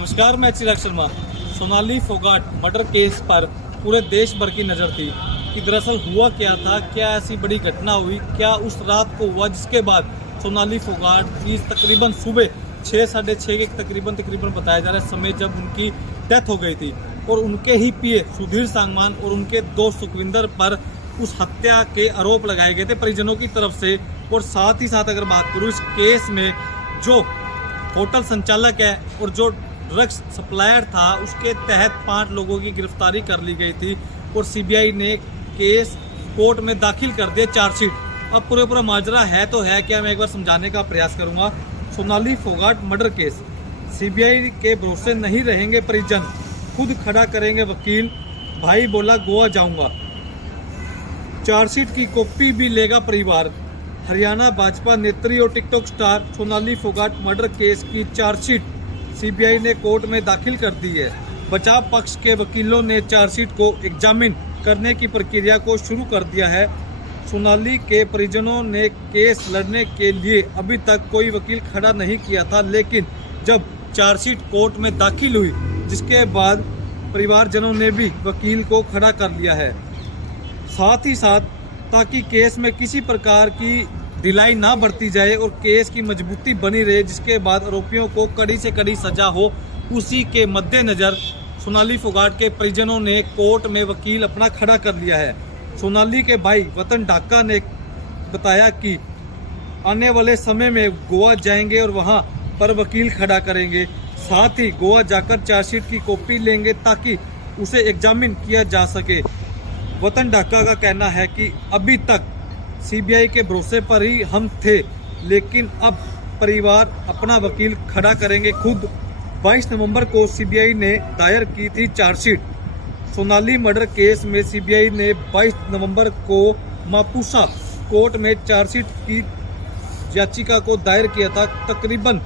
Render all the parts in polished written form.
नमस्कार, मैं चिराग Sharma. Sonali Phogat murder case पर पूरे देश भर की नज़र थी कि दरअसल हुआ क्या था, क्या ऐसी बड़ी घटना हुई, क्या उस रात को हुआ जिसके बाद सोनाली फोगाट की तकरीबन सुबह 6 साढ़े 6 के तकरीबन बताया जा रहा है समय जब उनकी डेथ हो गई थी और उनके ही पीए सुधीर सांगवान और उनके दोस्त सुखविंदर पर उस हत्या के आरोप लगाए गए थे परिजनों की तरफ से। और साथ ही साथ अगर बात करूँ इस केस में जो होटल संचालक है और जो ड्रग्स सप्लायर था उसके तहत 5 लोगों की गिरफ्तारी कर ली गई थी और सीबीआई ने केस कोर्ट में दाखिल कर दिए चार्जशीट। अब पूरा माजरा है तो है क्या, मैं एक बार समझाने का प्रयास करूंगा। Sonali Phogat murder case, CBI के भरोसे नहीं रहेंगे परिजन, खुद खड़ा करेंगे वकील, भाई बोला गोवा जाऊंगा, चार्जशीट की कॉपी भी लेगा परिवार। हरियाणा भाजपा नेत्री और TikTok star Sonali Phogat murder case की चार्जशीट सीबीआई ने कोर्ट में दाखिल कर दी है। बचाव पक्ष के वकीलों ने चार्जशीट को एग्जामिन करने की प्रक्रिया को शुरू कर दिया है। सोनाली के परिजनों ने केस लड़ने के लिए अभी तक कोई वकील खड़ा नहीं किया था, लेकिन जब चार्जशीट कोर्ट में दाखिल हुई जिसके बाद परिवारजनों ने भी वकील को खड़ा कर लिया है। साथ ही साथ ताकि केस में किसी प्रकार की ढिलाई ना बरती जाए और केस की मजबूती बनी रहे, जिसके बाद आरोपियों को कड़ी से कड़ी सजा हो, उसी के मद्देनजर सोनाली फोगाट के परिजनों ने कोर्ट में वकील अपना खड़ा कर लिया है। सोनाली के भाई वतन ढाका ने बताया कि आने वाले समय में गोवा जाएंगे और वहां पर वकील खड़ा करेंगे, साथ ही गोवा जाकर चार्जशीट की कॉपी लेंगे ताकि उसे एग्जामिन किया जा सके। वतन ढाका का कहना है कि अभी तक सीबीआई के भरोसे पर ही हम थे, लेकिन अब परिवार अपना वकील खड़ा करेंगे खुद। 22 नवंबर को सीबीआई ने दायर की थी चार्जशीट। सोनाली मर्डर केस में सीबीआई ने 22 नवंबर को मापुसा कोर्ट में चार्जशीट की याचिका को दायर किया था। तकरीबन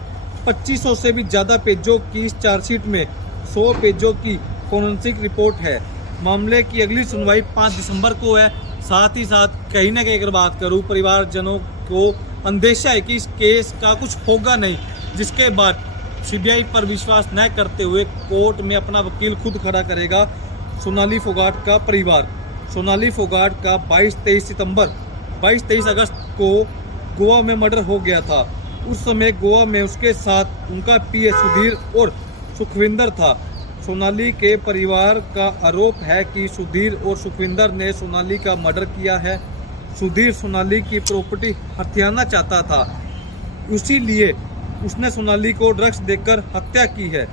2500 से भी ज़्यादा पेजों की इस चार्जशीट में 100 पेजों की फोरेंसिक रिपोर्ट है। मामले की अगली सुनवाई 5 दिसंबर को है। साथ ही साथ कहीं ना कहीं अगर बात करूं, परिवारजनों को अंदेशा है कि इस केस का कुछ होगा नहीं, जिसके बाद सीबीआई पर विश्वास न करते हुए कोर्ट में अपना वकील खुद खड़ा करेगा सोनाली फोगाट का परिवार। सोनाली फोगाट का 22-23 अगस्त को गोवा में मर्डर हो गया था। उस समय गोवा में उसके साथ उनका पीए सुधीर और सुखविंदर था। सोनाली के परिवार का आरोप है कि सुधीर और सुखविंदर ने सोनाली का मर्डर किया है। सुधीर सोनाली की प्रॉपर्टी हथियाना चाहता था, इसीलिए उसने सोनाली को ड्रग्स देकर हत्या की है।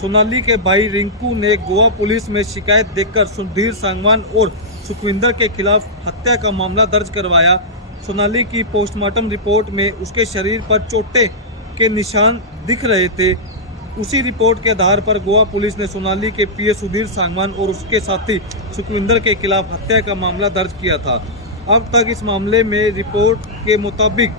सोनाली के भाई रिंकू ने गोवा पुलिस में शिकायत देकर सुधीर सांगवान और सुखविंदर के खिलाफ हत्या का मामला दर्ज करवाया। सोनाली की पोस्टमार्टम रिपोर्ट में उसके शरीर पर चोटें के निशान दिख रहे थे। उसी रिपोर्ट के आधार पर गोवा पुलिस ने सोनाली के पीए सुधीर सांगवान और उसके साथी सुखविंदर के खिलाफ हत्या का मामला दर्ज किया था। अब तक इस मामले में रिपोर्ट के मुताबिक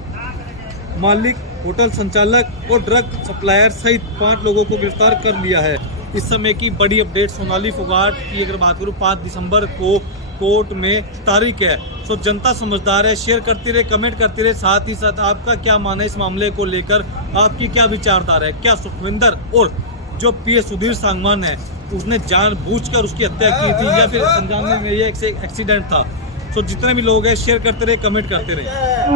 मालिक, होटल संचालक और ड्रग सप्लायर सहित 5 लोगों को गिरफ्तार कर लिया है। इस समय की बड़ी अपडेट सोनाली फोगाट की अगर बात करूँ, 5 दिसंबर को कोर्ट में तारीख है। सो जनता समझदार है, शेयर करती रहे, कमेंट करती रहे। साथ ही साथ आपका क्या मानना है इस मामले को लेकर, आपकी क्या विचारधारा है? क्या सुखविंदर और जो पीए सुधीर सांगवान है उसने जानबूझकर उसकी हत्या की थी या फिर अनजाने में ये एक एक्सीडेंट था? सो जितने भी लोग हैं शेयर करते रहे, कमेंट करते रहे।